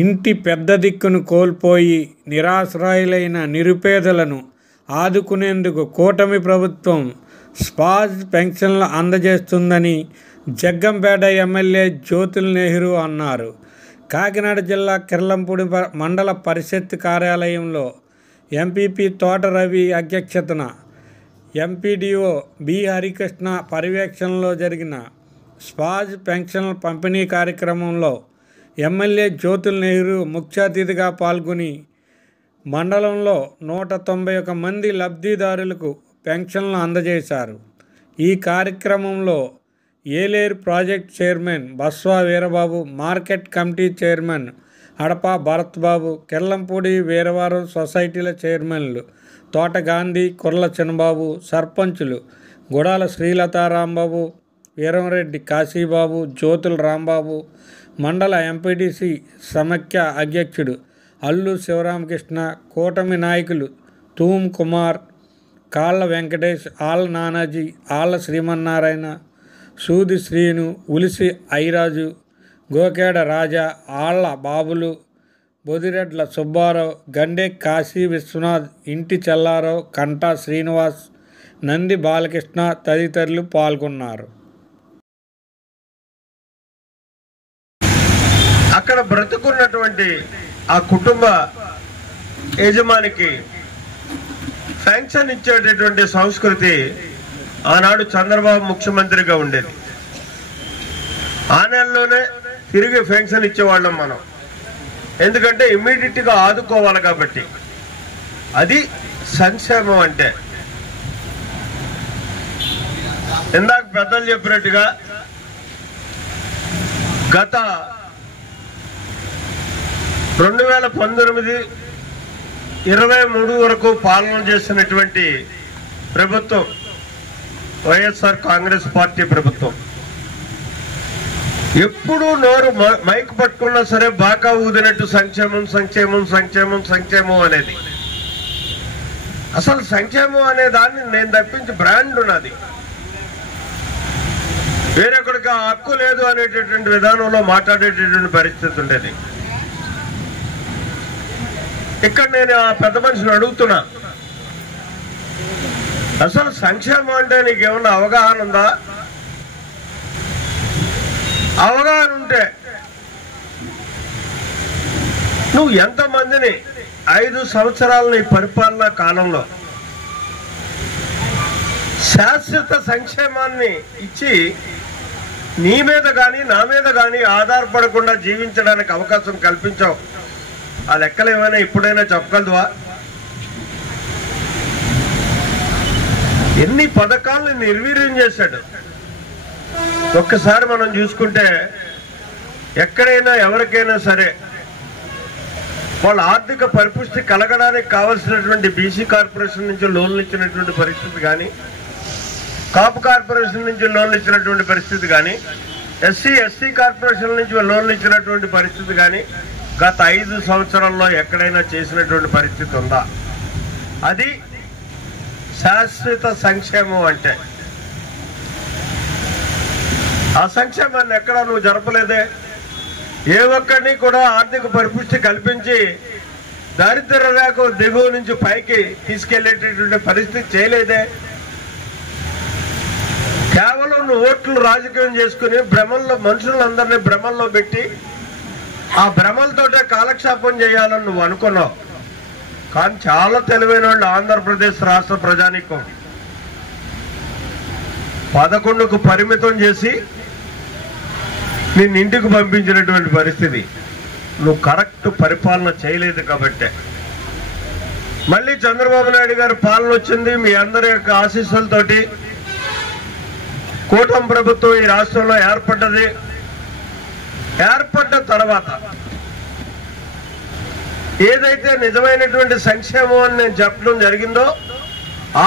ఇంటి పెద్ద దిక్కును కోల్పోయి నిరాశ్రయులైన నిరుపేదలను ఆదుకునేందుకు కూటమి ప్రభుత్వం స్పాజ్ పెన్షన్లు అందజేస్తుందని జగ్గంపేట ఎమ్మెల్యే జ్యోతుల్ నెహ్రూ అన్నారు. కాకినాడ జిల్లా కిర్లంపూడి మండల పరిషత్ కార్యాలయంలో ఎంపీపీ తోట రవి అధ్యక్షతన ఎంపీడీఓ బి హరికృష్ణ పర్యవేక్షణలో జరిగిన స్పాజ్ పెన్షన్ల పంపిణీ కార్యక్రమంలో ఎమ్మెల్యే జ్యోతుల్ నెహ్రూ ముఖ్య అతిథిగా పాల్గొని మండలంలో 191 మంది లబ్ధిదారులకు పెన్షన్లు అందజేశారు. ఈ కార్యక్రమంలో Eleru project chairman Baswa Veerababu, market committee chairman Adapa Bharat Babu, Kirlampudi Veeravaram సొసైటీల చైర్మన్లు తోట గాంధీ, కుర్ల చిన్నబాబు, సర్పంచులు గుడాల శ్రీలతారాంబాబు, వీరంరెడ్డి కాశీబాబు, జ్యోతుల రాంబాబు, మండల ఎంపీటీసీ సమైక్య అధ్యక్షుడు అల్లు శివరామకృష్ణ, కూటమి నాయకులు తూమ్ కుమార్, కాళ్ళ వెంకటేష్, ఆళ్ళ నానాజీ, ఆళ్ళ శ్రీమన్నారాయణ, సూది శ్రీను, ఉలిసి ఐరాజు, గోకేడ రాజా, ఆళ్ళ బాబులు, బొదిరెడ్ల సుబ్బారావు, గండే కాశీ విశ్వనాథ్, ఇంటి చెల్లారావు, కంటా శ్రీనివాస్, నంది బాలకృష్ణ తదితరులు పాల్గొన్నారు. అక్కడ బ్రతుకున్నటువంటి ఆ కుటుంబ యజమానికి పెన్షన్ ఇచ్చేటటువంటి సంస్కృతి ఆనాడు చంద్రబాబు ముఖ్యమంత్రిగా ఉండేది. ఆ నెలలోనే తిరిగి పెన్షన్ ఇచ్చేవాళ్ళం మనం, ఎందుకంటే ఇమ్మీడియట్గా ఆదుకోవాలి కాబట్టి. అది సంక్షేమం అంటే. ఇందాక పెద్దలు చెప్పినట్టుగా గత 2019-23 వరకు పాలన చేసినటువంటి ప్రభుత్వం వైఎస్ఆర్ కాంగ్రెస్ పార్టీ ప్రభుత్వం ఎప్పుడూ నోరు మైక్ పట్టుకున్నా సరే బాగా ఊదినట్టు సంక్షేమం సంక్షేమం సంక్షేమం సంక్షేమం అనేది. అసలు సంక్షేమం అనే దాన్ని నేను తప్పించి బ్రాండ్ ఉన్నది, వేరొకరికి ఆ హక్కు లేదు అనేటటువంటి విధానంలో మాట్లాడేటటువంటి పరిస్థితి ఉండేది. ఇక్కడ నేను ఆ పెద్ద మనిషిని అడుగుతున్నా, అసలు సంక్షేమం అంటే నీకేమన్నా అవగాహన ఉందా? అవగాహన ఉంటే నువ్వు ఎంతమందిని 5 సంవత్సరాల నీ పరిపాలనా కాలంలో శాశ్వత సంక్షేమాన్ని ఇచ్చి నీ మీద కానీ నా మీద కానీ ఆధారపడకుండా జీవించడానికి అవకాశం కల్పించావు. ఆ లెక్కలు ఏమైనా ఇప్పుడైనా చెప్పగలదువా? ఎన్ని పథకాలను నిర్వీర్యం చేశాడు. ఒక్కసారి మనం చూసుకుంటే ఎక్కడైనా ఎవరికైనా సరే వాళ్ళ ఆర్థిక పరిపుష్టి కలగడానికి కావలసినటువంటి బీసీ కార్పొరేషన్ నుంచి లోన్లు ఇచ్చినటువంటి పరిస్థితి కానీ, కాపు కార్పొరేషన్ నుంచి లోన్లు ఇచ్చినటువంటి పరిస్థితి కానీ, ఎస్సీ కార్పొరేషన్ నుంచి లోన్లు ఇచ్చినటువంటి పరిస్థితి కానీ గత 5 సంవత్సరాల్లో ఎక్కడైనా చేసినటువంటి పరిస్థితి ఉందా? అది శాశ్వత సంక్షేమం అంటే. ఆ సంక్షేమాన్ని ఎక్కడా నువ్వు జరపలేదే. ఏ ఒక్కడిని కూడా ఆర్థిక పరిపుష్టి కల్పించి దారిద్ర్య రేఖ దిగువ నుంచి పైకి తీసుకెళ్లేటటువంటి పరిస్థితి చేయలేదే. కేవలం నువ్వు ఓట్లు రాజకీయం చేసుకుని భ్రమల్లో మనుషులందరినీ భ్రమల్లో పెట్టి ఆ భ్రమలతోటే కాలక్షేపం చేయాలని నువ్వు అనుకున్నావు. కానీ చాలా తెలివైన వాళ్ళు ఆంధ్రప్రదేశ్ రాష్ట్ర ప్రజానీకం 11కు పరిమితం చేసి నిన్ను ఇంటికి పంపించినటువంటి పరిస్థితి. నువ్వు కరెక్ట్ పరిపాలన చేయలేదు కాబట్టే మళ్ళీ చంద్రబాబు నాయుడు గారి పాలన వచ్చింది. మీ అందరి యొక్క ఆశీస్సులతోటి కూటమి ప్రభుత్వం ఈ రాష్ట్రంలో ఏర్పడ్డది. ఏర్పడ్డ తర్వాత ఏదైతే నిజమైనటువంటి సంక్షేమం అని నేను చెప్పడం జరిగిందో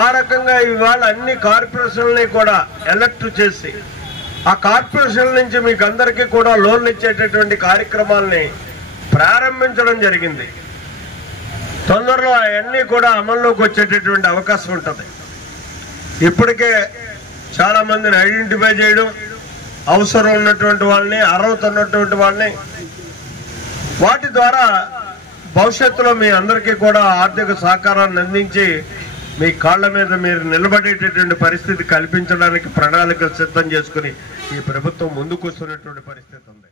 ఆ రకంగా ఇవాళ అన్ని కార్పొరేషన్లని కూడా ఎలక్ట్ చేసి ఆ కార్పొరేషన్ల నుంచి మీకు అందరికీ కూడా లోన్లు ఇచ్చేటటువంటి కార్యక్రమాలని ప్రారంభించడం జరిగింది. తొందరలో అవన్నీ కూడా అమల్లోకి వచ్చేటటువంటి అవకాశం ఉంటుంది. ఇప్పటికే చాలా మందిని ఐడెంటిఫై చేయడం, అవసరం ఉన్నటువంటి వాళ్ళని, అర్హత ఉన్నటువంటి వాళ్ళని వాటి ద్వారా భవిష్యత్తులో మీ అందరికీ కూడా ఆర్థిక సహకారాన్ని అందించి మీ కాళ్ళ మీద మీరు నిలబడేటటువంటి పరిస్థితి కల్పించడానికి ప్రణాళికలు సిద్ధం చేసుకుని ఈ ప్రభుత్వం ముందుకు వస్తున్నటువంటి పరిస్థితి ఉంది.